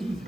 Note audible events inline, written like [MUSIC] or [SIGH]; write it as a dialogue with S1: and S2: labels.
S1: Thank [LAUGHS] you.